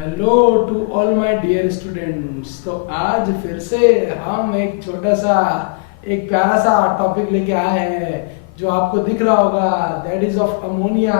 Hello to all my dear students. तो आज फिर से हम एक छोटा सा एक प्यारा सा टॉपिक लेके आए हैं जो आपको दिख रहा होगा, दैट इज ऑफ अमोनिया।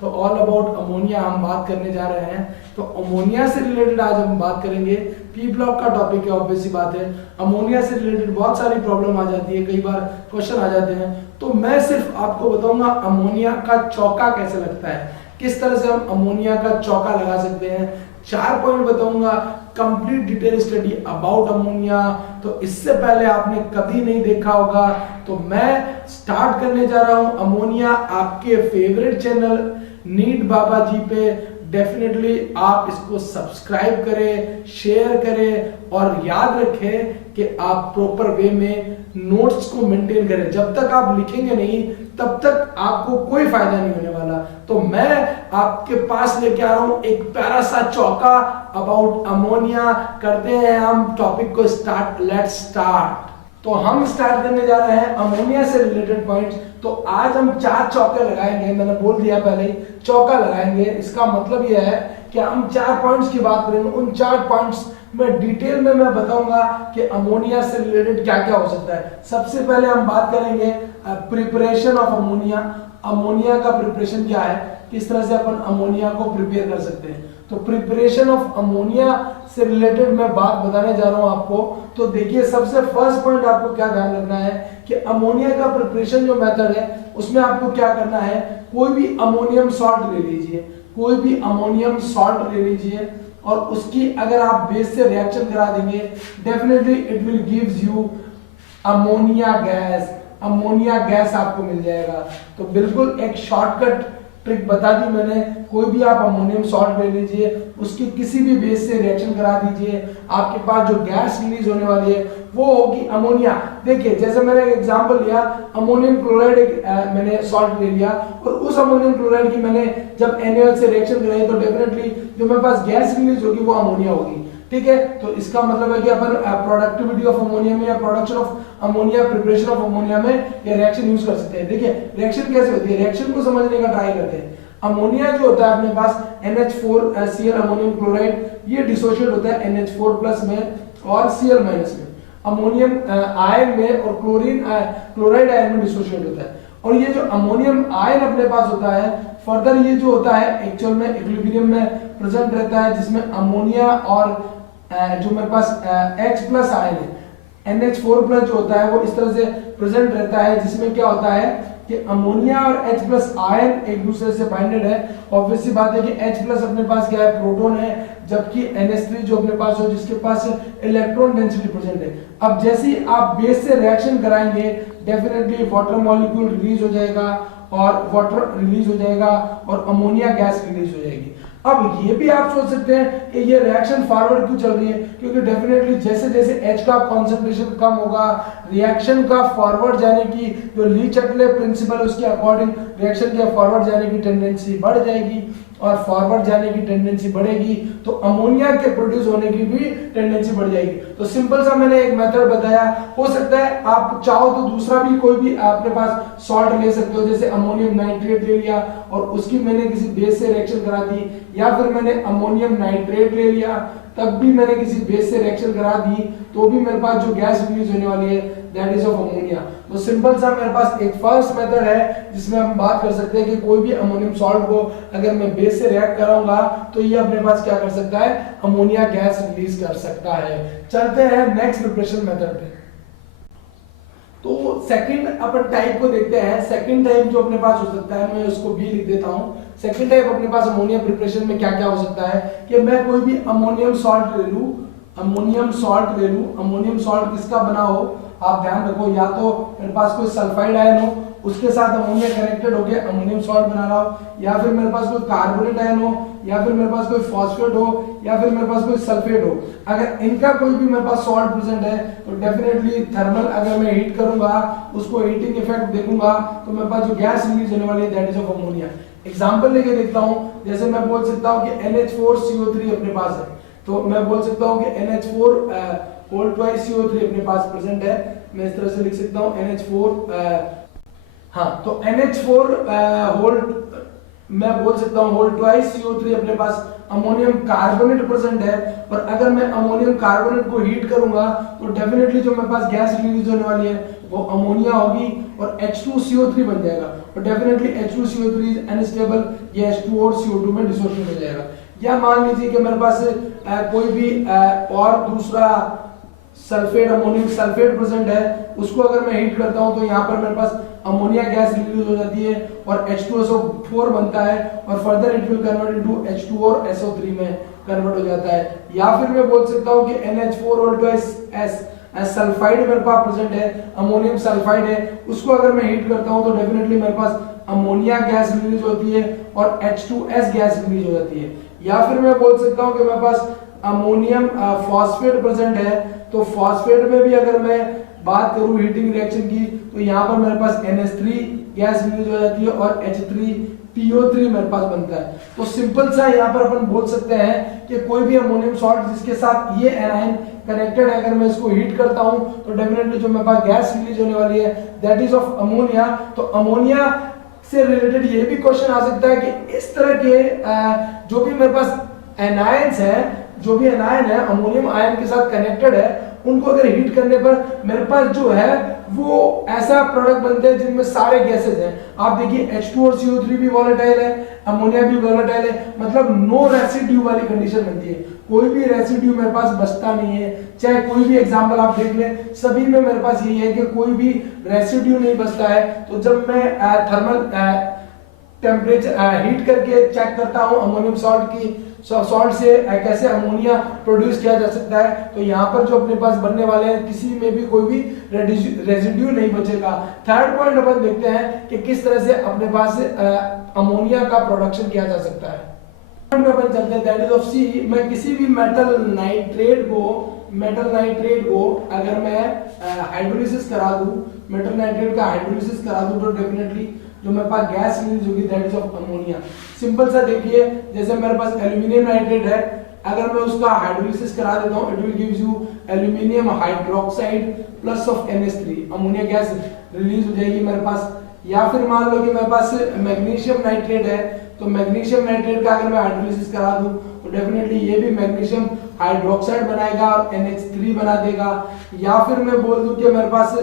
तो ऑल अबाउट अमोनिया हम बात करने जा रहे हैं। तो अमोनिया से रिलेटेड आज हम बात करेंगे। पी ब्लॉक का टॉपिक है, ऑब्वियस सी बात है। अमोनिया से रिलेटेड बहुत सारी प्रॉब्लम आ जाती है, कई बार क्वेश्चन आ जाते हैं। तो मैं सिर्फ आपको बताऊंगा अमोनिया का चौका कैसे लगता है, किस तरह से हम अमोनिया का चौका लगा सकते हैं। 4 पॉइंट बताऊंगा, complete detail study about ammonia. तो इससे पहले आपने कभी नहीं देखा होगा, तो मैं स्टार्ट करने जा रहा हूं अमोनिया आपके फेवरेट चैनल नीट बाबा जी पे। डेफिनेटली आप इसको सब्सक्राइब करें, शेयर करें और याद रखें कि आप प्रॉपर वे में नोट्स को मेंटेन करें। जब तक आप लिखेंगे नहीं तब तक आपको कोई फायदा नहीं होने वाला। तो मैं आपके पास लेके आ रहा हूं एक प्यारा सा चौका अबाउट अमोनिया। करते हैं हम टॉपिक को स्टार्ट। Let's start. तो हम स्टार्ट करने जा रहे हैं अमोनिया से रिलेटेड पॉइंट्स। तो आज हम 4 चौके लगाएंगे, मैंने बोल दिया पहले ही, चौका लगाएंगे। इसका मतलब यह है कि हम 4 पॉइंट्स की बात करेंगे। उन 4 पॉइंट्स में डिटेल में मैं बताऊंगा कि अमोनिया से रिलेटेड क्या क्या हो सकता है। सबसे पहले हम बात करेंगे प्रिपरेशन ऑफ अमोनिया। अमोनिया का प्रिपरेशन क्या है, किस तरह से अपन अमोनिया को प्रिपेयर कर सकते हैं। तो प्रिपरेशन ऑफ अमोनिया से रिलेटेड मैं बात बताने जा रहा हूं आपको। तो देखिए, सबसे फर्स्ट पॉइंट आपको क्या ध्यान रखना है कि अमोनिया का प्रिपरेशन जो मेथड है उसमें आपको क्या करना है, कोई भी अमोनियम सॉल्ट ले लीजिए, कोई भी अमोनियम सॉल्ट ले लीजिए और उसकी अगर आप बेस से रिएक्शन करा देंगे, definitely it will gives you ammonia gas. Ammonia gas आपको मिल जाएगा। तो बिल्कुल एक शॉर्टकट ट्रिक बता दी मैंने। कोई भी आप अमोनियम सॉल्ट ले लीजिए, उसकी किसी भी बेस से रिएक्शन करा दीजिए, आपके पास जो गैस रिलीज होने वाली है वो होगी अमोनिया। देखिए, जैसे मैंने एक एग्जांपल लिया, अमोनियम क्लोराइड मैंने सॉल्ट ले लिया और उस अमोनियम क्लोराइड की मैंने जब NaOH से रिएक्शन कराई तो डेफिनेटली जो मेरे पास गैस रिलीज होगी वो अमोनिया होगी। ठीक है, तो इसका मतलब है कि अपन प्रोडक्टिविटी ऑफ अमोनिया में या production of ammonia, preparation of ammonia में ये रिएक्शन यूज कर सकते हैं। देखिए रिएक्शन कैसे होती है, रिएक्शन को समझने का ट्राई करते हैं। अमोनिया जो होता है अपने पास NH4Cl अमोनियम क्लोराइड, ये डिसोशिएट होता है NH4+ में और Cl- में। अमोनियम आयन में और क्लोराइड आयन में डिसोशिएट होता है। और ये जो अमोनियम आयन अपने पास होता है, फर्दर ये जो होता है एक्चुअल में इक्विलिब्रियम में प्रेजेंट रहता है, जिसमें अमोनिया और जो मेरे पास H+ आयन है, NH4+ जो होता है वो इस तरह से प्रेजेंट रहता है, जिसमें क्या होता है कि अमोनिया और H+ आयन एक दूसरे से बाइंडेड है। ऑब्वियस सी बात है कि H+ अपने पास क्या है, प्रोटॉन है, जबकि NH3 जो अपने पास हो जिसके पास इलेक्ट्रॉन डेंसिटी प्रेजेंट है। अब जैसे ही आप बेस से रिएक्शन कराएंगे, डेफिनेटली वाटर मॉलिक्यूल रिलीज हो जाएगा और वाटर रिलीज हो जाएगा और अमोनिया गैस रिलीज हो जाएगी। अब ये भी आप सोच सकते हैं कि ये रिएक्शन फॉरवर्ड क्यों चल रही है, क्योंकि डेफिनेटली जैसे जैसे H का कॉन्सेंट्रेशन कम होगा, रिएक्शन का फॉरवर्ड जाने की जो ली चटले प्रिंसिपल है उसके अकॉर्डिंग रिएक्शन के फॉरवर्ड जाने की टेंडेंसी बढ़ जाएगी और फॉरवर्ड जाने की टेंडेंसी बढ़ेगी तो अमोनिया के प्रोड्यूस होने की भी टेंडेंसी बढ़ जाएगी। तो सिंपल सा मैंने एक मेथड बताया। हो सकता है आप चाहो तो दूसरा भी कोई भी अपने पास सॉल्ट ले सकते हो, जैसे अमोनियम नाइट्रेट ले लिया और उसकी मैंने किसी बेस से रिएक्शन करा दी, या फिर मैंने अमोनियम नाइट्रेट ले लिया तब भी मैंने किसी बेस से रिएक्शन करा दी, तो भी मेरे पास जो गैस रिलीज होने वाली है दैट इज ऑफ अमोनिया। तो सिंपल सा मेरे पास एक फर्स्ट मेथड है जिसमें हम बात कर सकते हैं कि कोई भी अमोनियम सॉल्ट को अगर मैं बेस से रिएक्ट कराऊंगा तो ये अपने पास क्या कर सकता है, अमोनिया गैस रिलीज कर सकता है। चलते हैं नेक्स्ट प्रिपरेशन मेथड पे। तो सेकंड अपन टाइप को देखते हैं। सेकंड टाइप जो अपने पास हो सकता है, मैं उसको भी लिख देता हूं। सेकंड टाइप अपने पास अमोनिया प्रिपरेशन में क्या क्या हो सकता है कि मैं कोई भी अमोनियम सॉल्ट ले लूं, अमोनियम सॉल्ट ले लूं। अमोनियम सॉल्ट किसका बना हो, आप ध्यान रखो, या तो मेरे पास कोई सल्फाइड आयन हो उसके साथ अमोनिया कनेक्टेड होके अमोनियम सॉल्ट बना रहा हो, या फिर मेरे पास कोई कार्बोनेट आयन हो, या फिर मेरे पास कोई फॉस्फेट हो, या फिर मेरे पास कोई सल्फेट हो। अगर इनका कोई भी मेरे पास सॉल्ट प्रेजेंट है तो डेफिनेटली थर्मल अगर मैं हीट करूंगा, उसको हीटिंग इफेक्ट देखूंगा तो मेरे पास जो गैस रिलीज होने वाली है that is of ammonia. Example लेके देखता हूं, जैसे मैं बोल सकता हूं कि NH4CO3 अपने पास है, तो मैं बोल सकता हूं कि NH4(CO3) अपने पास प्रेजेंट है। मैं इस तरह से लिख सकता हूं NH4 हाँ, तो NH4 मैं बोल सकता हूँ होल ट्वाइस CO3 अपने पास अमोनियम कार्बोनेट प्रेजेंट है, और अगर मैं अमोनियम कार्बोनेट को हीट करूंगा तो डेफिनेटली जो मेरे पास गैस रिलीज होने वाली है वो अमोनिया होगी और H2CO3 बन जाएगा, और डेफिनेटली H2CO3 इज अनस्टेबल, ये H2 और CO2 में डिसोसिएट हो जाएगा। या मान लीजिए कि मेरे पास कोई भी और दूसरा सल्फेट, अमोनियम सल्फेट प्रेजेंट है, उसको अगर मैं हीट करता हूं तो यहाँ पर मेरे पास अमोनिया गैस रिलीज हो जाती है और H2SO4 बनता है, और further it will convert into H2 और SO3 में कन्वर्ट हो जाता है। या फिर मैं बोल सकता हूँ कि NH4 सल्फाइड मेरे पास प्रेजेंट है, अमोनियम सल्फाइड है, उसको अगर मैं हीट करता हूँ तो डेफिनेटली मेरे पास अमोनिया गैस रिलीज होती है और H2S गैस रिलीज हो जाती है। या फिर मैं बोल सकता हूँ कि मेरे पास अमोनियम फॉस्फेट प्रेजेंट है, तो फॉस्फेट में भी अगर मैं बात करूं हीटिंग रिएक्शन की तो यहाँ पर मेरे पास NH3 गैस रिलीज हो जाती है और H3PO3 मेरे पास बनता है। तो सिंपल सा यहाँ पर अपन बोल सकते हैं कि कोई भी अमोनियम सॉल्ट जिसके साथ ये एनाइन कनेक्टेड है, अगर मैं इसको हीट करता हूं तो डेफिनेटली जो मेरे पास गैस रिलीज होने वाली है दैट इज ऑफ अमोनिया। तो अमोनिया से रिलेटेड ये भी क्वेश्चन आ सकता है कि इस तरह के जो भी मेरे पास एनायंस है, जो भी एनायन है अमोनियम आयन के साथ कनेक्टेड है, उनको अगर हीट करने पर मेरे पास जो है वो ऐसा प्रोडक्ट बनते हैं जिनमें सारे गैसेस हैं। आप देखिए H2 और CO3 भी वोलेटाइल है, अमोनिया भी वोलेटाइल है, मतलब नो रेसिड्यू वाली कंडीशन बनती है, कोई भी रेसिड्यू मेरे पास बचता नहीं है। चाहे कोई भी एग्जांपल आप देख लें, सभी में मेरे पास यही है कि कोई भी रेसिड्यू नहीं बचता है। तो जब मैं थर्मल टेम्परेचर हीट करके चेक करता हूं अमोनियम सॉल्ट की, सॉल्ट से कैसे अमोनिया प्रोड्यूस किया जा सकता है, तो यहाँ पर जो अपने पास बनने वाले हैं किसी में भी कोई भी रेजिड्यू नहीं बचेगा। थर्ड पॉइंट अपन देखते हैं कि किस तरह से अपने पास अमोनिया का प्रोडक्शन किया जा सकता है। में अपन चलते हैं दैट इज ऑफ सी। मैं किसी भी मेटल नाइट्रेट को अगर मैं हाइड्रोलिसिस करा दूं, मेटल नाइट्रेट का हाइड्रोलिसिस करा दूं तो डेफिनेटली जो मेरे पास गैस रिलीज होगी that is of ammonia. Simple सा देखिए, जैसे मेरे पास एल्यूमिनियम नाइट्रेट है, अगर मैं उसका हाइड्रोलिसिस करा देता हूं it will gives you aluminium hydroxide plus of NH3, ammonia gas release हो जाएगी मेरे पास। या फिर मान लो कि मेरे पास मैग्नीशियम नाइट्रेट है, तो मैग्नीशियम नाइट्रेट का अगर मैं हाइड्रोलिसिस करा दूं तो डेफिनेटली ये भी मैग्नीशियम हाइड्रोक्साइड बनाएगा और NH3 बना देगा। या फिर मैं बोल दूं कि मेरे पास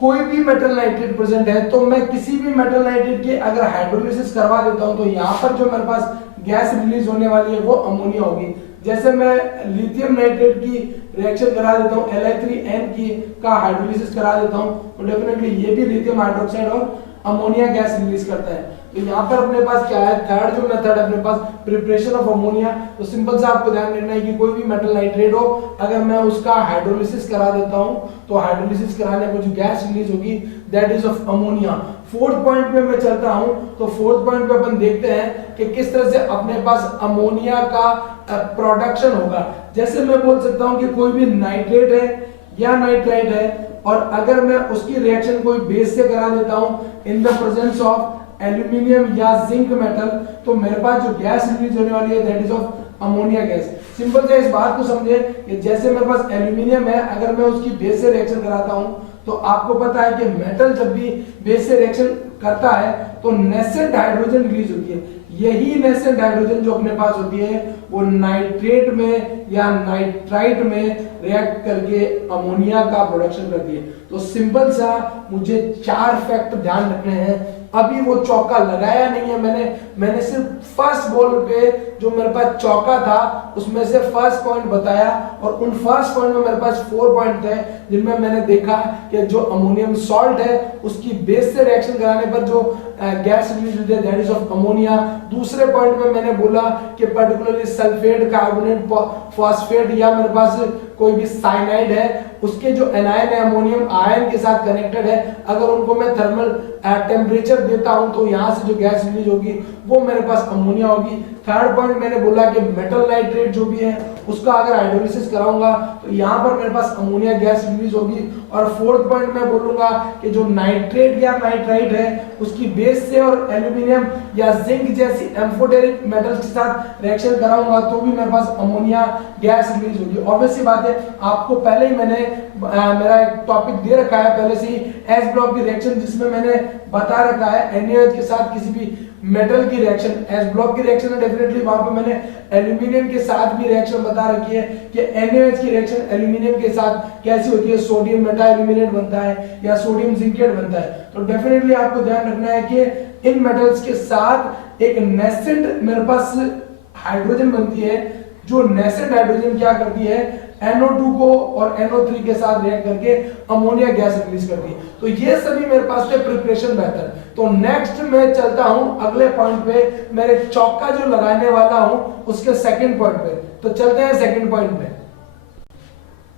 कोई भी मेटल नाइट्रेट प्रेजेंट है, तो मैं किसी भी मेटल नाइट्रेट के अगर हाइड्रोलिसिस करवा देता हूं तो यहाँ पर जो मेरे पास गैस रिलीज होने वाली है वो अमोनिया होगी। जैसे मैं लिथियम नाइट्रेट की रिएक्शन करा देता हूँ Li3N की का हाइड्रोलिसिस करा देता हूँ तो डेफिनेटली ये भी लिथियम हाइड्रोक्साइड और अमोनिया गैस रिलीज करता है। तो यहाँ पर अपने पास क्या है, थर्ड जो मेथड है अपने पास प्रिपरेशन ऑफ अमोनिया। तो सिंपल सा आपको ध्यान रखना है कि कोई भी मेटल नाइट्रेट हो, अगर मैं उसका हाइड्रोलिसिस करा देता हूँ तो हाइड्रोलिसिस कराने पर जो गैस रिलीज होगी that is of ammonia. Fourth point पे मैं चलता हूँ, तो फोर्थ पॉइंट पे अपन देखते हैं कि किस तरह से अपने पास अमोनिया का प्रोडक्शन होगा। जैसे मैं बोल सकता हूँ कि कोई भी नाइट्रेट है या नाइट्राइट है, और अगर मैं उसकी रिएक्शन कोई बेस से करा देता हूँ in the presence of aluminium या जिंक मेटल, तो मेरे पास जो गैस रिलीज होने वाली है that is of ammonia gas. Simple से इस बात को समझे कि जैसे मेरे पास एल्यूमिनियम है, अगर मैं उसकी बेस से रिएक्शन कराता हूँ तो आपको पता है कि मेटल जब भी बेस से रिएक्शन करता है तो नेसेंट हाइड्रोजन रिलीज होती है। यही नेसेंट हाइड्रोजन जो अपने पास होती है वो नाइट्रेट में या नाइट्राइट में रिएक्ट करके अमोनिया का प्रोडक्शन करती है। तो सिंपल सा मुझे 4 फैक्ट ध्यान रखने हैं। अभी वो चौका लगाया नहीं है मैंने सिर्फ फर्स्ट बॉल पे जो मेरे पास चौका था उसमें से फर्स्ट पॉइंट बताया, और उन फर्स्ट पॉइंट में मेरे पास 4 पॉइंट थे जिनमें मैंने देखा कि जो अमोनियम सॉल्ट है उसकी बेस से रिएक्शन कराने पर जो गैस रिलीज होती है दैट इज ऑफ अमोनिया। दूसरे पॉइंट में मैंने बोला कि पर्टिकुलरली सल्फेट, कार्बोनेट, फॉस्फेट या मेरे पास कोई भी साइनाइड है, उसके जो एनायन है अमोनियम आयन के साथ कनेक्टेड है, अगर उनको मैं थर्मल टेम्परेचर देता हूं तो यहां से जो गैस रिलीज होगी वो मेरे पास अमोनिया होगी। थर्ड पॉइंट मैंने बोला कि मेटल नाइट्रेट जो भी है उसका अगर हाइड्रोलिसिस कराऊंगा तो यहाँ पर मेरे पास अमोनिया गैस रिलीज होगी। और फोर्थ पॉइंट मैं बोलूंगा कि जो नाइट्रेट या नाइट्राइट है उसकी बेस से और एल्यूमिनियम या जिंक जैसी एम्फोटेरिक मेटल्स के साथ रिएक्शन कराऊंगा तो भी मेरे पास अमोनिया गैस रिलीज होगी। ऑब्वियसली बात है, आपको पहले ही मैंने मेरा एक टॉपिक दे रखा है पहले से ही, एस ब्लॉक की रिएक्शन, जिसमें मैंने बता रखा है NaOH के साथ किसी भी मेटल की रिएक्शन एस ब्लॉक की रिएक्शन है, डेफिनेटली वहां पे मैंने एल्यूमिनियम के साथ भी रिएक्शन बता रखी है कि NaOH की रिएक्शन एल्यूमिनियम के साथ कैसी होती है, सोडियम मेटा एल्यूमिनेट बनता है या सोडियम जिंकेट बनता है। तो डेफिनेटली आपको ध्यान रखना है कि इन मेटल्स के साथ एक नेसेंट मेरे पास हाइड्रोजन बनती है, जो नेसेंट हाइड्रोजन क्या करती है, NO2 को और NO3 के साथ रिएक्ट करके अमोनिया गैस रिलीज करती है। तो ये सभी मेरे पास थे प्रिपरेशन मेथड। तो नेक्स्ट मैं चलता हूं अगले पॉइंट पे, मेरे चौका जो लगाने वाला हूं उसके सेकंड पॉइंट पे। तो चलते हैं सेकंड पॉइंट पे।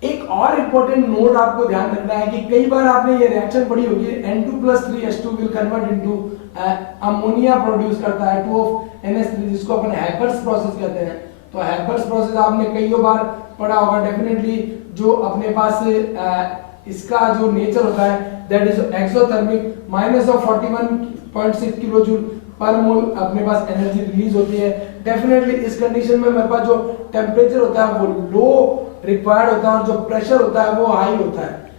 एक और इंपॉर्टेंट नोट आपको ध्यान रखना है कि कई बार आपने ये रिएक्शन पढ़ी होगी, N2+3H2 will convert into ammonia produce करता है 2NH3, जिसको अपन हैपर्स प्रोसेस कहते हैं। तो हैपर्स प्रोसेस आपने कई बार पढ़ा होगा डेफिनेटली। जो अपने पास इसका जो नेचर होता है दैट इज एक्सोथर्मिक, -41.6 किलोजूल पर मोल अपने पास एनर्जी रिलीज होती है। डेफिनेटली इस कंडीशन में मेरे पास जो टेम्परेचर होता है वो लो रिक्वायर्ड होता है और जो प्रेशर होता है वो हाई होता है।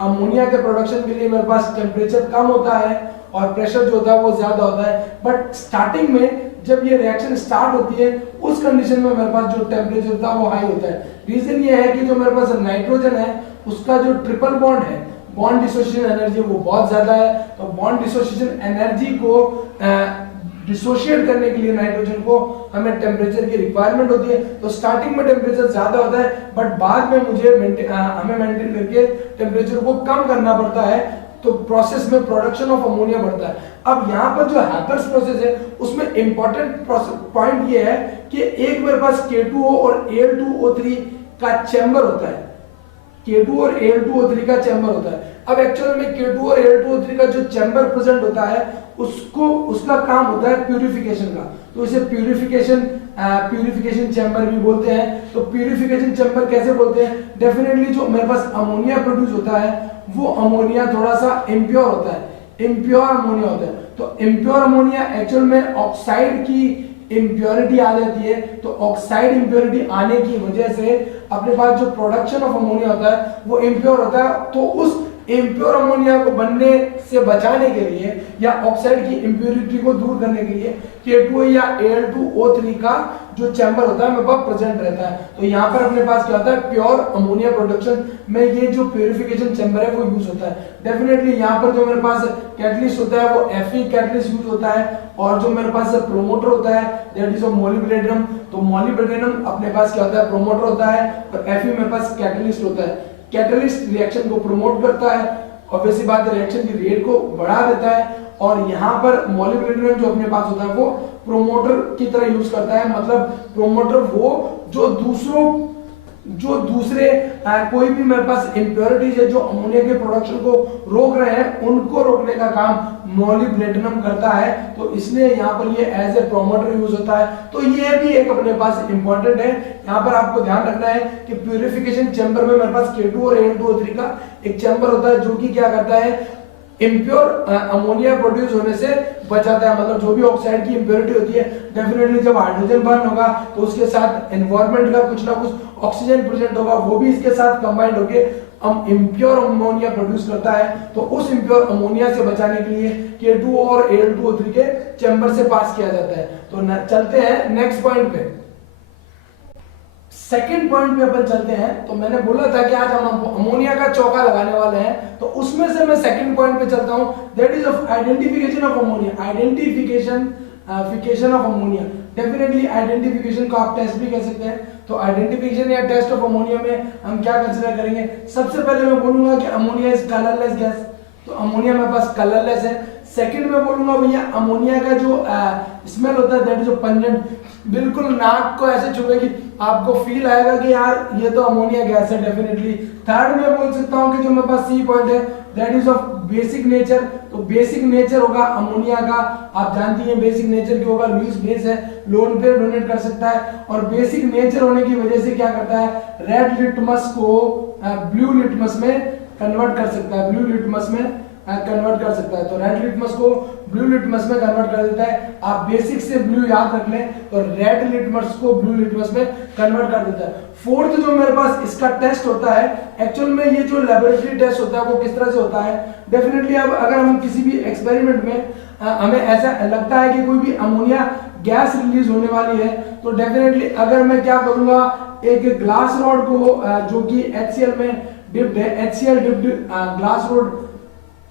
अमोनिया के प्रोडक्शन के लिए मेरे पास टेम्परेचर कम होता है और प्रेशर जो होता है वो ज्यादा होता है। बट स्टार्टिंग में जब ये रिएक्शन स्टार्ट होती है उस कंडीशन में मेरे पास जो टेम्परेचर होता है वो हाई होता है। रीजन ये है कि जो मेरे पास नाइट्रोजन है उसका जो ट्रिपल बॉन्ड है, बॉन्ड डिसोसिएशन एनर्जी वो बहुत ज्यादा है। तो बॉन्ड डिसोसिएशन एनर्जी को डिसोशिएट करने के लिए नाइट्रोजन को हमें टेम्परेचर की रिक्वायरमेंट होती है। तो स्टार्टिंग में टेम्परेचर ज्यादा होता है बट बाद में हमें मेंटेन करके टेम्परेचर को कम करना पड़ता है। तो प्रोसेस में प्रोडक्शन ऑफ अमोनिया बढ़ता है। अब यहाँ पर जो हैपर्स प्रोसेस है उसमें इंपॉर्टेंट पॉइंट ये है कि एक मेरे पास K2O और Al2O3 का चैम्बर होता है, K2 और Al2O3 का चैम्बर होता है। अब एक्चुअल में K2 और Al2O3 का जो चैम्बर प्रेजेंट होता है उसका काम होता है प्यूरिफिकेशन का। तो इसे प्यूरिफिकेशन चैम्बर भी बोलते हैं। तो प्यूरिफिकेशन चैम्बर कैसे बोलते हैं, डेफिनेटली जो मेरे पास अमोनिया प्रोड्यूस होता है वो अमोनिया थोड़ा सा इम्प्योर होता है, इम्प्योर अमोनिया होता है। तो इम्प्योर अमोनिया एक्चुअल में ऑक्साइड की इम्प्योरिटी आ जाती है। तो ऑक्साइड इम्प्योरिटी आने की वजह से अपने पास जो प्रोडक्शन ऑफ अमोनिया होता है वो इम्प्योर होता है। तो उस इम्प्योर अमोनिया को बनने से बचाने के लिए या ऑक्साइड की इम्प्योरिटी को दूर करने के लिए K2 या Al2O3 का जो चैम्बर होता है मेरे पास प्रेजेंट रहता है। तो यहाँ पर अपने पास क्या होता है, प्योर अमोनिया प्रोडक्शन में ये जो प्यूरिफिकेशन चैम्बर है वो यूज होता है। डेफिनेटली यहाँ पर जो मेरे पास कैटलिस्ट होता है वो Fe कैटलिस्ट यूज होता है और जो मेरे पास प्रोमोटर होता है दैट इज मोलिब्डेनम। तो मोलिब्डेनम अपने पास क्या होता है, प्रोमोटर होता है और Fe मेरे पास कैटलिस्ट होता है। कैटलिस्ट रिएक्शन को प्रमोट करता है और वैसी बात है रिएक्शन की रेट को बढ़ा देता है। और यहाँ पर मोलिब्डेनम जो अपने पास होता है वो प्रोमोटर की तरह यूज करता है। मतलब प्रोमोटर वो जो दूसरे कोई भी मेरे पास इंप्योरिटीज है जो अमोनिया के प्रोडक्शन को रोक रहे हैं उनको रोकने का काम मोलिब्डेनम करता है। तो इसलिए यहाँ पर ये एज ए प्रोमोटर यूज होता है। तो ये भी एक अपने पास इंपॉर्टेंट है। यहाँ पर आपको ध्यान रखना है कि प्यूरिफिकेशन चैम्बर में मेरे पास K2 और Al2O3 का एक चैम्बर होता है जो कि क्या करता है, इम्प्योर अमोनिया प्रोड्यूस होने से बचाता है। मतलब जो भी ऑक्साइड की इम्प्योरिटी होती है डेफिनेटली जब हाइड्रोजन बर्न होगा तो उसके साथ एनवायरनमेंट का कुछ ना कुछ ऑक्सीजन प्रेजेंट होगा, वो भी इसके साथ कंबाइंड होकर इम्प्योर अमोनिया प्रोड्यूस करता है। तो उस इम्प्योर अमोनिया से बचाने के लिए K2 और Al2O3 के चैम्बर से पास किया जाता है। तो चलते हैं नेक्स्ट पॉइंट पे। सेकेंड पॉइंट पे अपन चलते हैं। तो मैंने बोला था कि आज हम अमोनिया का चौका लगाने वाले हैं। तो उसमें से मैं सेकेंड पॉइंट पे चलता हूं that is of identification of ammonia. Identification of ammonia, definitely identification को आप टेस्ट भी कह सकते हैं। तो आइडेंटिफिकेशन या टेस्ट ऑफ अमोनिया में हम क्या कंसीडर करेंगे, सबसे पहले मैं बोलूंगा कि अमोनिया इज कलरलेस गैस। तो अमोनिया मेरे पास कलरलेस है। सेकंड में बोलूंगा भैया अमोनिया का जो स्मेल होता है दैट इज पंजेंट, बिल्कुल नाक को ऐसे चुभेगी, आपको फील आएगा कि यार ये तो अमोनिया गैस है डेफिनेटली। थर्ड में बोल सकता हूँ कि जो मेरे पास सी पॉइंट है that is of basic nature. तो बेसिक नेचर होगा अमोनिया का, आप जानती हैं बेसिक नेचर क्या होगा, लुईस बेस है, लोन पे डोनेट कर सकता है और बेसिक नेचर होने की वजह से क्या करता है, रेड लिटमस को ब्लू लिटमस में कन्वर्ट कर सकता है, ब्लू लिटमस में कन्वर्ट कर सकता है। तो रेड लिटमस को ब्लू लिटमस में कन्वर्ट कर देता है। आप बेसिक से ब्लू याद रख लें तो रेड लिटमस को ब्लू लिटमस में कन्वर्ट कर देता है। फोर्थ जो मेरे पास इसका टेस्ट होता है, एक्चुअल में ये जो लेबोरेटरी टेस्ट होता है वो किस तरह से होता है। डेफिनेटली अब अगर हम किसी भी एक्सपेरिमेंट में हमें ऐसा लगता है कि कोई भी अमोनिया गैस रिलीज होने वाली है, तो डेफिनेटली अगर मैं क्या करूंगा, एक ग्लास रॉड को जो कि HCl में डिप्ड है, HCl डिप्ड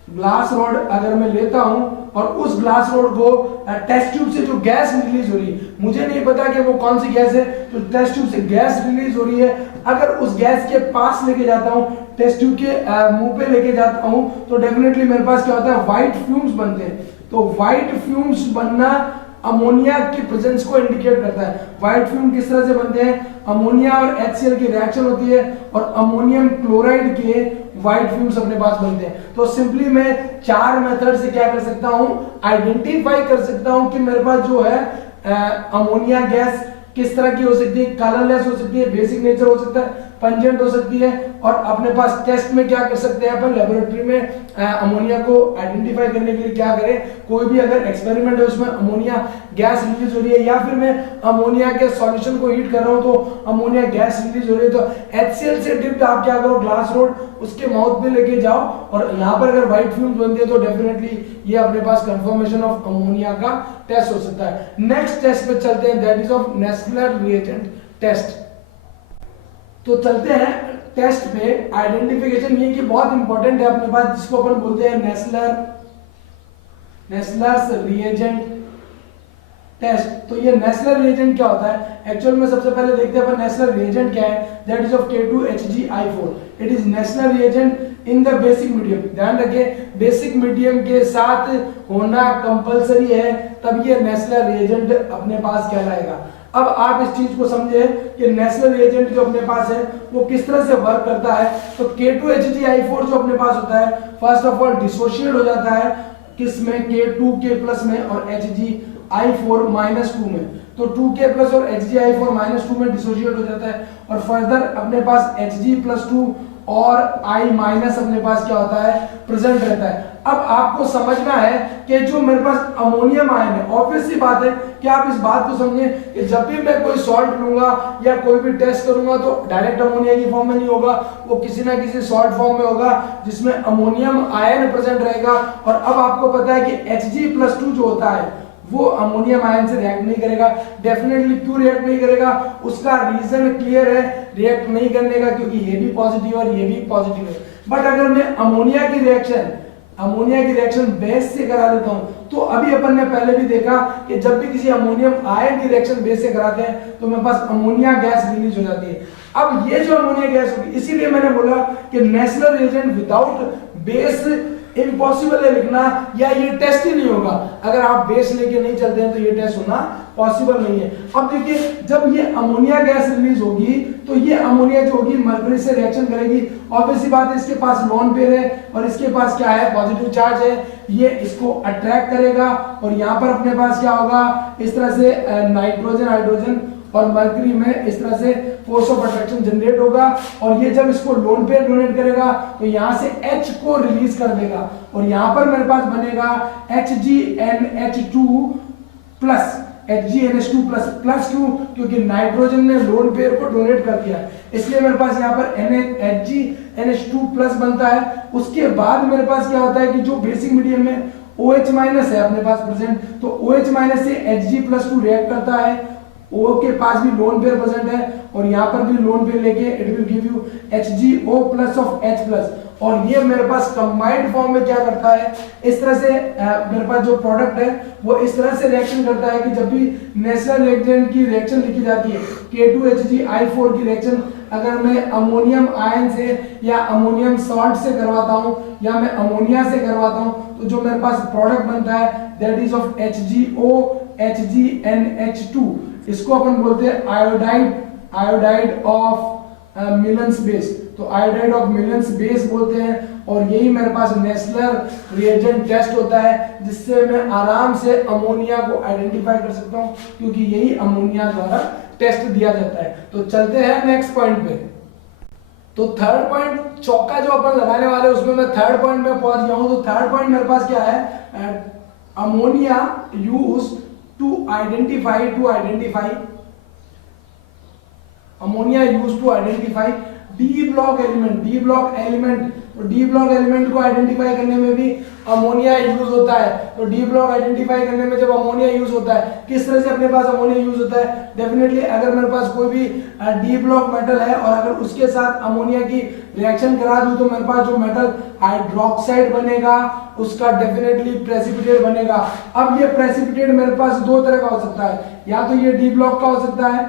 ग्लास रॉड अगर मैं लेता हूं और उस ग्लास रॉड को टेस्ट ट्यूब से जो गैस रिलीज हो रही है, मुझे नहीं पता कि वो कौन सी गैस है, तो टेस्ट ट्यूब से गैस रिलीज हो रही है, अगर उस गैस के पास लेके जाता हूं, टेस्ट ट्यूब के मुंह पे लेके जाता हूं, तो डेफिनेटली मेरे पास क्या होता है, व्हाइट फ्यूम्स बनते हैं। तो व्हाइट फ्यूम्स बनना अमोनिया की प्रेजेंस को इंडिकेट करता है। व्हाइट फ्यूम किस तरह से बनते हैं, अमोनिया और HCl की रिएक्शन होती है और अमोनियम क्लोराइड के व्हाइट फ्यूम्स अपने पास बनते हैं। तो सिंपली मैं 4 मेथड से क्या कर सकता हूं, आइडेंटिफाई कर सकता हूं कि मेरे पास जो है अमोनिया गैस किस तरह की हो सकती है, कलरलेस हो सकती है, बेसिक नेचर हो सकता है, पंजेंट हो सकती है, और अपने पास टेस्ट में क्या कर सकते हैं अपन, लेबोरेटरी में अमोनिया को आइडेंटिफाई करने के लिए क्या करें, कोई भी अगर एक्सपेरिमेंट है उसमें अमोनिया गैस रिलीज हो रही है या फिर मैं अमोनिया के सॉल्यूशन को हीट कर रहा हूं तो अमोनिया गैस रिलीज हो रही है, तो HCl से डिप्ड आप क्या करो, ग्लास रॉड उसके माउथ पे लेके जाओ और यहाँ पर अगर व्हाइट फ्यूम्स बनते हैं तो डेफिनेटली ये अपने पास कंफर्मेशन ऑफ अमोनिया का टेस्ट हो सकता है। नेक्स्ट टेस्ट पे चलते हैं, that is of Nessler reagent test. तो चलते हैं टेस्ट पे। आइडेंटिफिकेशन ये कि बहुत इंपॉर्टेंट है अपने पास, जिसको अपन बोलते हैं नेस्लर्स रिएजेंट टेस्ट। तो ये नेस्लर रिएजेंट क्या होता है, एक्चुअल में सबसे पहले देखते हैं अपन नेस्लर रिएजेंट क्या है। That is of K2HgI4। It is Nessler reagent in the basic medium. ध्यान रखिए बेसिक मीडियम के साथ होना कंपलसरी है, तब ये नेस्लर रिएजेंट अपने पास कहलाएगा। अब आप इस चीज को समझे कि नेस्लर रिएजेंट जो अपने पास है वो किस तरह से वर्क करता है। तो K2HgI4 जो अपने पास होता है, फर्स्ट ऑफ ऑल डिसोशिएट हो जाता है किसमें, K2K+ में और HgI4 -2 में। तो 2K+ और HgI4 -2 में डिसोशिएट हो जाता है और फर्दर अपने पास Hg+2 और I- अपने पास क्या होता है, प्रेजेंट रहता है। अब आपको समझना है कि जो मेरे पास अमोनियम आयन है, ऑब्वियस सी बात है कि आप इस बात को समझें कि जब भी मैं कोई सॉल्ट लूंगा या कोई भी टेस्ट करूंगा तो डायरेक्ट अमोनिया की फॉर्म में नहीं होगा, वो किसी ना किसी सॉल्ट फॉर्म में होगा जिसमें अमोनियम आयन प्रेजेंट रहेगा। और अब आपको पता है कि Hg+2 जो होता है वो अमोनियम आयन से रिएक्ट नहीं करेगा। डेफिनेटली क्यों रिएक्ट नहीं करेगा, उसका रीजन क्लियर है, रिएक्ट नहीं करने का क्योंकि ये भी पॉजिटिव और ये भी पॉजिटिव है। बट अगर मैं अमोनिया की रिएक्शन बेस से करा देता हूं, तो अभी अपन ने पहले भी देखा कि जब भी किसी अमोनियम आयन की रिएक्शन बेस से कराते हैं तो मेरे पास अमोनिया गैस रिलीज हो जाती है। अब ये जो अमोनिया गैस होगी, इसीलिए मैंने बोला कि Nessler reagent without base impossible है लिखना, या ये टेस्ट ही नहीं होगा। अगर आप बेस लेके नहीं चलते हैं तो ये टेस्ट होना पॉसिबल नहीं है। अब देखिए जब ये अमोनिया गैस रिलीज होगी तो ये अमोनिया जो होगी मर्करी से रिएक्शन करेगी। ऑब्वियस सी बात है, इसके पास लोन पेयर है और इसके पास क्या है, पॉजिटिव चार्ज है, ये इसको अट्रैक्ट करेगा और यहाँ पर अपने पास क्या होगा, इस तरह से नाइट्रोजन हाइड्रोजन और मर्करी में इस तरह से फोर्स ऑफ अट्रैक्शन जनरेट होगा और ये जब इसको लोन पेयर डोनेट करेगा तो यहाँ से H को रिलीज कर देगा और यहाँ पर मेरे पास बनेगा HgNH2 प्लस क्यों, क्योंकि नाइट्रोजन ने लोन पेयर को डोनेट कर दिया, इसलिए मेरे पास यहाँ पर HgNH2 बनता है। उसके बाद मेरे पास क्या होता है कि जो बेसिक मीडियम में OH- है अपने पास प्रेजेंट, तो OH- से Hg+2 रिएक्ट करता है, O के पास भी लोन पेयर प्रेजेंट है और यहाँ पर भी लोन पेयर लेके it will give you HgO+ of H+, और ये मेरे पास कंबाइंड फॉर्म में क्या करता है, इस तरह से मेरे पास जो प्रोडक्ट है वो इस तरह से रिएक्शन करता है कि जब भी नेस्लर रिएजेंट की रिएक्शन लिखी जाती है, K2HgI4 की रिएक्शन अगर मैं अमोनियम आयन से या अमोनियम सॉल्ट से करवाता हूँ या मैं अमोनिया से करवाता हूँ, तो जो मेरे पास प्रोडक्ट बनता है that is of HgO HgNH2, इसको अपन बोलते हैं आयोडाइड ऑफ मिलन्स बेस। तो आयोडाइड ऑफ मिलन्स बेस बोलते हैं और यही मेरे पास नेस्लर रिएजेंट टेस्ट होता है जिससे मैं आराम से अमोनिया को आइडेंटिफाई कर सकता हूं, क्योंकि यही अमोनिया द्वारा टेस्ट दिया जाता है। तो चलते हैं नेक्स्ट पॉइंट पे। तो थर्ड पॉइंट चौका जो अपन लगाने वाले उसमें मैं थर्ड पॉइंट में पहुंच गया हूं। तो थर्ड पॉइंट मेरे पास क्या है, ammonia use to identify ammonia use to identify d block element. तो डी ब्लॉक एलिमेंट को आइडेंटिफाई करने में भी अमोनिया यूज होता है। तो डी ब्लॉक आइडेंटिफाई करने में जब अमोनिया यूज होता है, किस तरह से अपने पास अमोनिया यूज होता है, डेफिनेटली अगर मेरे पास कोई भी डी ब्लॉक मेटल है और अगर उसके साथ अमोनिया की रिएक्शन करा दूं तो मेरे पास जो मेटल हाइड्रोक्साइड बनेगा उसका डेफिनेटली प्रेसिपिटेट बनेगा। अब ये प्रेसिपिटेट मेरे पास दो तरह का हो सकता है, या तो ये डी ब्लॉक का हो सकता है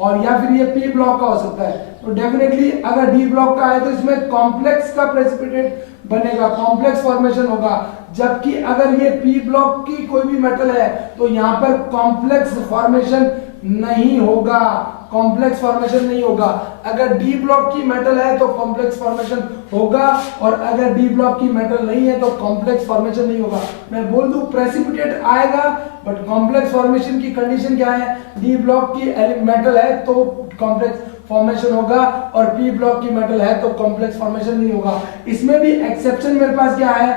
और या फिर ये पी ब्लॉक का हो सकता है। तो डेफिनेटली अगर डी ब्लॉक का है तो इसमें कॉम्प्लेक्स का प्रेसिपिटेट बनेगा, कॉम्प्लेक्स फॉर्मेशन होगा। जबकि अगर ये पी ब्लॉक की कोई भी मेटल है तो यहाँ पर कॉम्प्लेक्स फॉर्मेशन नहीं होगा, कॉम्प्लेक्स फॉर्मेशन नहीं होगा। अगर डी ब्लॉक की मेटल है तो कॉम्प्लेक्स फॉर्मेशन होगा और अगर डी ब्लॉक की मेटल नहीं है तो कॉम्प्लेक्स फॉर्मेशन नहीं होगा। मैं बोल दूं प्रेसिपिटेट आएगा बट कॉम्प्लेक्स फॉर्मेशन की कंडीशन क्या है, डी ब्लॉक की मेटल है तो कॉम्प्लेक्स फॉर्मेशन होगा और पी ब्लॉक की मेटल है तो कॉम्प्लेक्स फॉर्मेशन नहीं होगा। इसमें भी एक्सेप्शन मेरे पास क्या है,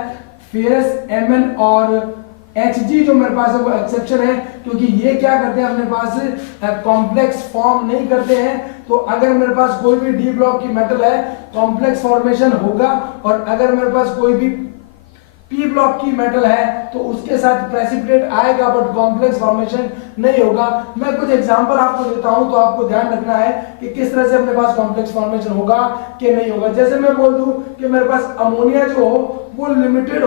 फेरस Mn और Hg जो मेरे पास है वो एक्सेप्शन है, क्योंकि ये क्या करते हैं अपने पास कॉम्प्लेक्स फॉर्म नहीं करते हैं। तो अगर मेरे पास कोई भी डी ब्लॉक की मेटल है कॉम्प्लेक्स फॉर्मेशन होगा और अगर मेरे पास कोई भी पी ब्लॉक की मेटल है तो उसके साथ प्रेसिपिटेट आएगा बट कॉम्प्लेक्स फॉर्मेशन नहीं होगा। मैं कुछ एग्जांपल आपको देता हूं तो आपको ध्यान रखना है कि किस तरह से अपने पास कॉम्प्लेक्स फॉर्मेशन होगा कि नहीं होगा। जैसे मैं बोल दूं कि मेरे पास अमोनिया जो हो वो लिमिटेड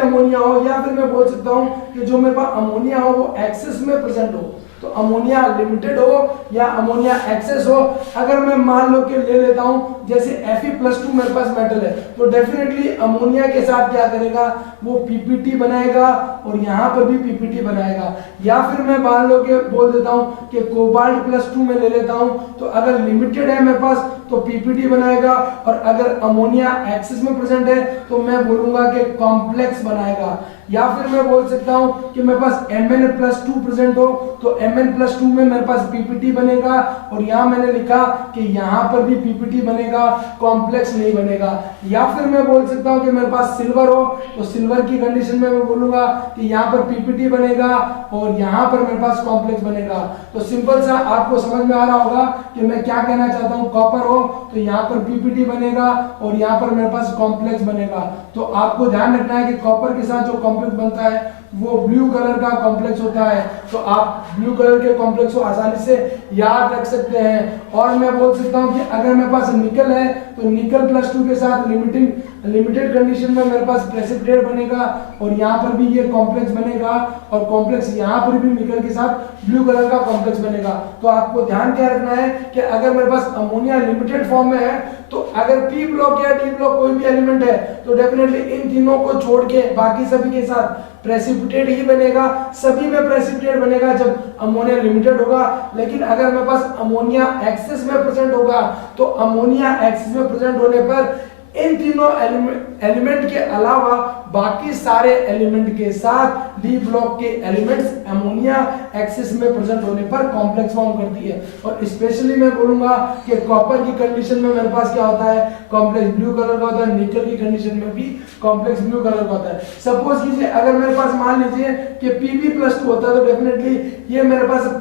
अमोनिया हो, या फिर मैं बोल सकता हूं कि जो मेरे पास अमोनिया हो वो एक्सेस में प्रेजेंट हो। तो अमोनिया लिमिटेड हो या अमोनिया एक्सेस हो, अगर मैं मान लो कि ले लेता हूं जैसे Fe+2 मेरे पास मेटल है तो डेफिनेटली अमोनिया के साथ क्या करेगा, वो पीपीटी बनाएगा और यहां पर भी पीपीटी बनाएगा। या फिर मैं मान लो कि बोल देता हूं कि कोबाल्ट+2 में ले लेता हूं तो अगर लिमिटेड है मेरे पास तो पीपीटी बनाएगा और अगर अमोनिया एक्सेस में प्रेजेंट है तो मैं बोलूंगा कि कॉम्प्लेक्स बनाएगा। या फिर मैं बोल सकता हूं कि मेरे पास Mn+2 प्रेजेंट हो तो Mn+2 में मेरे पास पीपीटी बनेगा और यहां मैंने लिखा कि यहां पर भी पीपीटी बनेगा, कॉम्प्लेक्स नहीं बनेगा। या फिर मैं बोल सकता हूं कि मेरे पास सिल्वर हो तो सिल्वर की कंडीशन में मैं बोलूंगा कि यहां पर पीपीटी बनेगा और यहां पर मेरे पास कॉम्प्लेक्स बनेगा। तो सिंपल सा आपको समझ में आ रहा होगा कि मैं क्या कहना चाहता हूं। कॉपर हो तो यहां पर पीपीटी बनेगा और यहां पर मेरे पास कॉम्प्लेक्स बनेगा। तो आपको ध्यान रखना है कि कॉपर के साथ जो कॉम्प्लेक्स बनता है वो ब्लू कलर का कॉम्प्लेक्स होता है। तो आप ब्लू कलर के कॉम्प्लेक्स को आसानी से याद रख सकते हैं। और मैं बोल सकता हूं कि अगर मेरे पास निकल है तो निकल+2 के साथ लिमिटेड कंडीशन में मेरे पास प्रेसिपिटेट बनेगा और यहाँ पर भी ये कॉम्प्लेक्स बनेगा और कॉम्प्लेक्स यहाँ पर भी निकल के साथ ब्लू कलर का कॉम्प्लेक्स बनेगा। तो आपको ध्यान क्या रखना है कि अगर मेरे पास अमोनिया लिमिटेड फॉर्म में है तो अगर पी ब्लॉक या डी ब्लॉक कोई भी एलिमेंट है तो डेफिनेटली इन तीनों को छोड़ के बाकी सभी के साथ प्रेसिपिटेट ही बनेगा। सभी में प्रेसिपिटेट बनेगा जब अमोनिया लिमिटेड होगा। लेकिन अगर मेरे पास अमोनिया एक्सेस में प्रेजेंट होगा तो अमोनिया एक्सेस में प्रेजेंट होने पर इन तीनों एलिमेंट के अलावा बाकी सारे एलिमेंट के साथ डी ब्लॉक के एलिमेंट्स अमोनिया एक्सिस में प्रेजेंट होने पर कॉम्प्लेक्स फॉर्म करती है। और स्पेशली मैं बोलूंगा कि कॉपर की कंडीशन में मेरे पास क्या होता है, कॉम्प्लेक्स ब्लू कलर का होता है। निकल की कंडीशन में भी कॉम्प्लेक्स ब्लू कलर का होता है। सपोज कीजिए अगर मेरे पास मान लीजिए कि Pb+2 होता है तो डेफिनेटली ये मेरे पास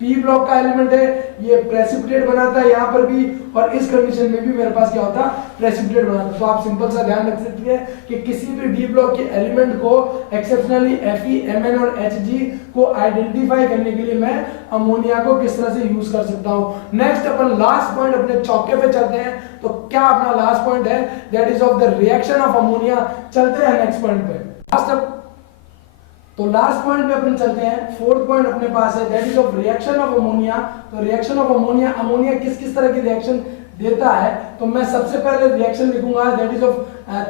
पी ब्लॉक का एलिमेंट है, ये प्रेसिपिटेट बनाता है यहाँ पर भी और इस कंडीशन में भी मेरे पास क्या होता है, प्रेसिपिटेट बनाता है। तो आप सिंपल सा ध्यान रख सकते हैं कि किसी भी डी ब्लॉक के एलिमेंट को एक्सेप्शनली Fe, Mn और Hg को आइडेंटिफाई करने के लिए मैं अमोनिया को किस तरह से यूज कर सकता हूं। नेक्स्ट अपन लास्ट पॉइंट अपने चौके पे चलते हैं। तो क्या अपना लास्ट पॉइंट है, that is of the reaction of ammonia. चलते हैं नेक्स्ट पॉइंट पे। तो लास्ट पॉइंट में अपन चलते हैं। फोर्थ पॉइंट अपने पास है that is of reaction of ammonia. तो रिएक्शन ऑफ अमोनिया, अमोनिया किस किस तरह की रिएक्शन देता है। तो मैं सबसे पहले रिएक्शन लिखूंगा that is of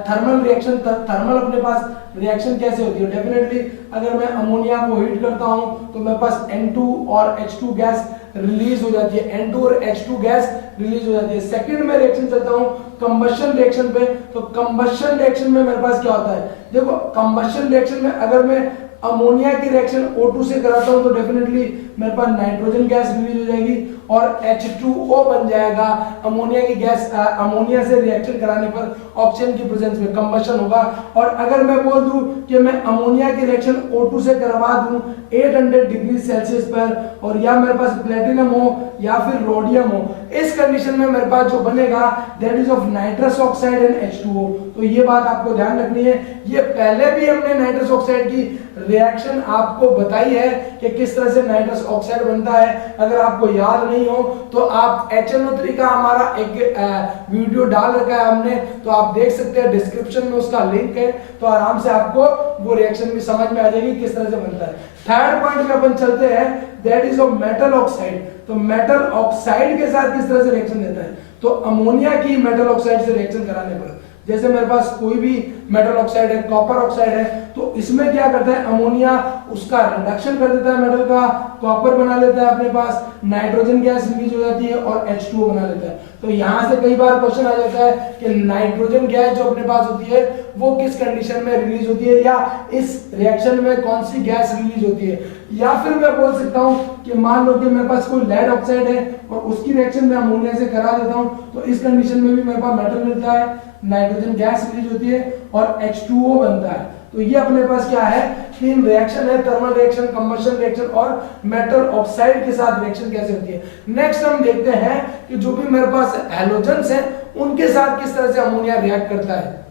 thermal reaction. Thermal अपने पास रिएक्शन कैसे होती है, डेफिनेटली अगर मैं अमोनिया को हीट करता हूं तो मेरे पास N2 और H2 गैस रिलीज हो जाती है, N2 और H2 गैस रिलीज हो जाती है। सेकंड में रिएक्शन चलता हूं कंबशन रिएक्शन पे। तो कंबशन रिएक्शन में मेरे पास क्या होता है, देखो कंबशन रिएक्शन में अगर मैं अमोनिया की रिएक्शन O2 से कराता हूं तो डेफिनेटली मेरे पास नाइट्रोजन गैस रिलीज हो जाएगी और H2O बन जाएगा। अमोनिया की गैस अमोनिया से रिएक्शन कराने पर ऑक्सीजन की प्रेजेंस में कंबशन होगा। और अगर मैं बोल दूं कि मैं अमोनिया की रिएक्शन O2 से करवा दूं 800 डिग्री सेल्सियस पर, और या मेरे पास प्लेटिनम हो या फिर रोडियम हो, इस कंडीशन में मेरे पास जो बनेगा that is of nitrous oxide and H2O। तो ये बात आपको ध्यान रखनी है। ये पहले भी हमने नाइट्रस ऑक्साइड की रिएक्शन आपको बताई है कि किस तरह से नाइट्रस ऑक्साइड बनता है। अगर आपको याद नहीं हो तो आप HNO3 का हमारा एक वीडियो डाल रखा है हमने, तो आप देख सकते हैं, डिस्क्रिप्शन में उसका लिंक है, तो आराम से आपको वो रिएक्शन भी समझ में आ जाएगी किस तरह से बनता है। थर्ड पॉइंट में अपन चलते हैं, that is of metal oxide. तो मेटल ऑक्साइड के साथ किस तरह से रिएक्शन देता है, तो अमोनिया की मेटल ऑक्साइड से रिएक्शन कराने पर, जैसे मेरे पास कोई भी मेटल ऑक्साइड है, कॉपर ऑक्साइड है, तो इसमें क्या करता है अमोनिया, उसका रिडक्शन कर देता है मेटल का, कॉपर बना लेता है अपने पास, नाइट्रोजन गैस रिलीज हो जाती है और H2O बना लेता है। तो यहां से कई बार क्वेश्चन आ जाता है कि नाइट्रोजन गैस जो अपने पास होती है वो किस कंडीशन में रिलीज होती है, या इस रिएक्शन में कौन सी गैस रिलीज होती है। या फिर मैं बोल सकता हूं कि मान लो कि मेरे पास कोई लेड ऑक्साइड है और उसकी रिएक्शन में अमोनिया से करा देता हूं, तो इस कंडीशन में भी मेरे पास मेटल मिलता है, नाइट्रोजन गैस रिलीज होती है और H2O बनता है। तो ये अपने पास क्या है, तीन रिएक्शन है, थर्मल रिएक्शन, कंबशन रिएक्शन और मेटल ऑक्साइड के साथ रिएक्शन कैसे होती है। नेक्स्ट हम देखते हैं कि जो भी मेरे पास हैलोजेंस हैं उनके साथ किस तरह से अमोनिया रिएक्ट करता है।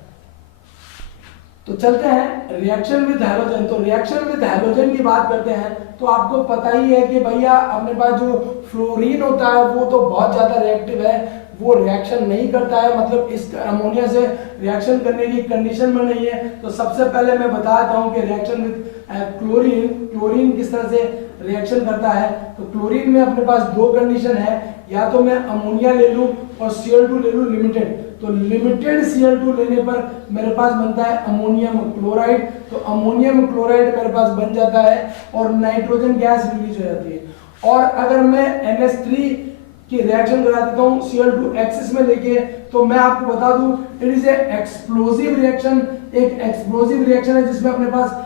तो चलते हैं रिएक्शन विद हैलोजन। तो रिएक्शन विद हैलोजन की बात करते हैं तो आपको पता ही है कि भैया अपने पास जो फ्लोरीन होता है वो तो बहुत ज्यादा रिएक्टिव है, वो रिएक्शन नहीं करता है, मतलब इस अमोनिया से रिएक्शन करने की कंडीशन में नहीं है। तो सबसे पहले मैं बताता हूं कि रिएक्शन विद क्लोरीन, क्लोरीन किस तरह से रिएक्शन करता है। तो क्लोरीन में अपने पास दो कंडीशन है, या तो मैं अमोनिया ले लूं और Cl2 ले लूं लिमिटेड। तो लिमिटेड Cl2 लेने पर मेरे पास बनता है अमोनियम क्लोराइड। तो अमोनियम क्लोराइड मेरे पास बन जाता है और नाइट्रोजन गैस रिलीज हो जाती है। और अगर मैं NH3 की रिएक्शन करा देता हूं Cl2 एक्सिस में लेके, तो मैं आपको बता दूं it is a explosive reaction. एक एक्सप्लोसिव रिएक्शन है जिसमें अपने पास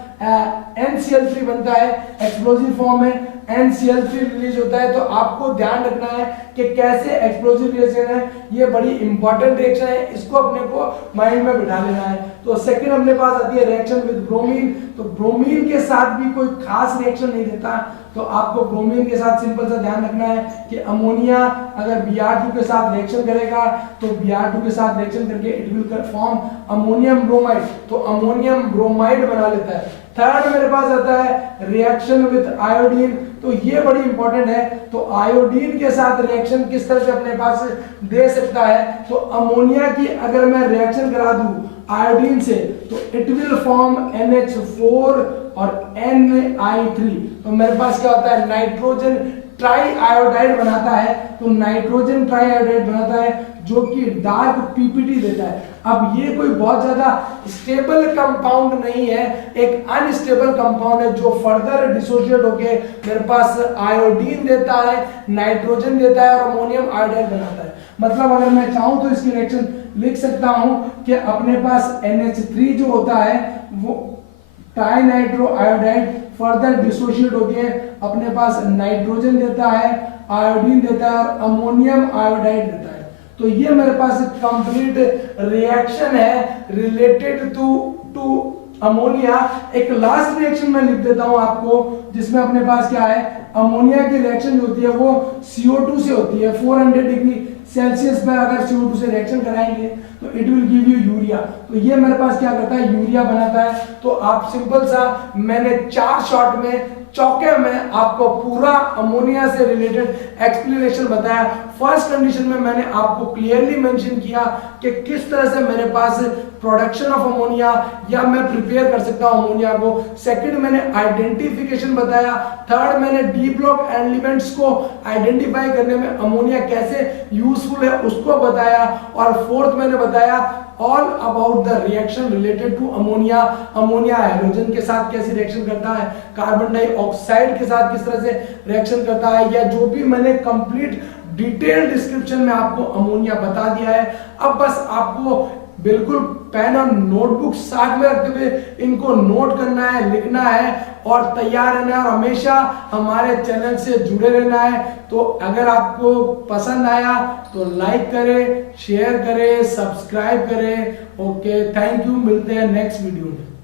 NCl3 बनता है, एक्सप्लोसिव फॉर्म में NCl3 रिलीज होता है। तो आपको ध्यान रखना है कि कैसे एक्सप्लोसिव रिएक्शन है, ये बड़ी इंपॉर्टेंट रिएक्शन है, इसको अपने को माइंड में बिठा लेना है। तो सेकंड अपने पास आती है रिएक्शन विद ब्रोमीन। तो ब्रोमीन के साथ भी कोई खास रिएक्शन नहीं देता, तो आपको ब्रोमीन के साथ सिंपल सा ध्यान रखना है कि अमोनिया अगर Br2 के साथ रिएक्शन करेगा तो Br2 के साथ रिएक्शन करके it will form ammonium bromide, तो अमोनियम ब्रोमाइड बना लेता है। थर्ड मेरे पास आता है रिएक्शन विद आयोडीन। तो ये बड़ी इंपॉर्टेंट है। तो आयोडीन के साथ रिएक्शन किस तरह से अपने पास दे सकता है, तो अमोनिया की अगर मैं रिएक्शन करा दूं आयोडीन से तो इट विल फॉर्म NH4 और Ni3। तो मेरे पास क्या होता है, नाइट्रोजन ट्राई आयोडाइड बनाता है। तो नाइट्रोजन ट्राई आयोडाइड बनाता है जो कि डार्क पीपीटी देता है। अब ये कोई बहुत ज्यादा स्टेबल कंपाउंड नहीं है, एक अनस्टेबल कंपाउंड है जो फर्दर डिसोसिएट होके मेरे पास आयोडीन देता है, नाइट्रोजन देता है और अमोनियम आयोडाइड बनाता है। मतलब अगर मैं चाहूं तो इसकी रिएक्शन लिख सकता हूं कि अपने पास NH3 जो होता है वो ट्राइनाइट्रो आयोडाइड फर्दर डिसोसिएट होके अपने पास नाइट्रोजन देता है, आयोडीन देता है और अमोनियम आयोडाइड देता है। तो ये मेरे पास कंप्लीट रिएक्शन है रिलेटेड टू अमोनिया। एक लास्ट रिएक्शन मैं लिख देता हूं आपको जिसमें अपने पास क्या है, अमोनिया की रिएक्शन जो होती है वो CO2 से होती है। 400 डिग्री सेल्सियस पर अगर CO2 से रिएक्शन कराएंगे तो it will give you urea. तो ये मेरे पास क्या करता है, यूरिया बनाता है। तो आप सिंपल सा, मैंने 4 शॉट में चौके में आपको पूरा अमोनिया से रिलेटेड एक्सप्लेनेशन बताया। फर्स्ट कंडीशन में मैंने आपको क्लियरली मेंशन किया कि किस तरह से मेरे पास प्रोडक्शन ऑफ अमोनिया या मैं प्रिपेयर कर सकता हूं अमोनिया को। सेकंड मैंने आइडेंटिफिकेशन बताया। थर्ड मैंने डी ब्लॉक एलिमेंट्स को आइडेंटिफाई करने में अमोनिया कैसे यूजफुल है उसको बताया। और फोर्थ मैंने बताया all about the reaction related to ammonia. Ammonia hydrogen के साथ कैसे रिएक्शन करता है, कार्बन डाइऑक्साइड के साथ किस तरह से रिएक्शन करता है, या जो भी मैंने कंप्लीट डिटेल डिस्क्रिप्शन में आपको अमोनिया बता दिया है। अब बस आपको बिल्कुल पेन और नोटबुक साथ में रखते हुए इनको नोट करना है, लिखना है और तैयार रहना है और हमेशा हमारे चैनल से जुड़े रहना है। तो अगर आपको पसंद आया तो लाइक करें, शेयर करें, सब्सक्राइब करें। ओके, थैंक यू, मिलते हैं नेक्स्ट वीडियो में।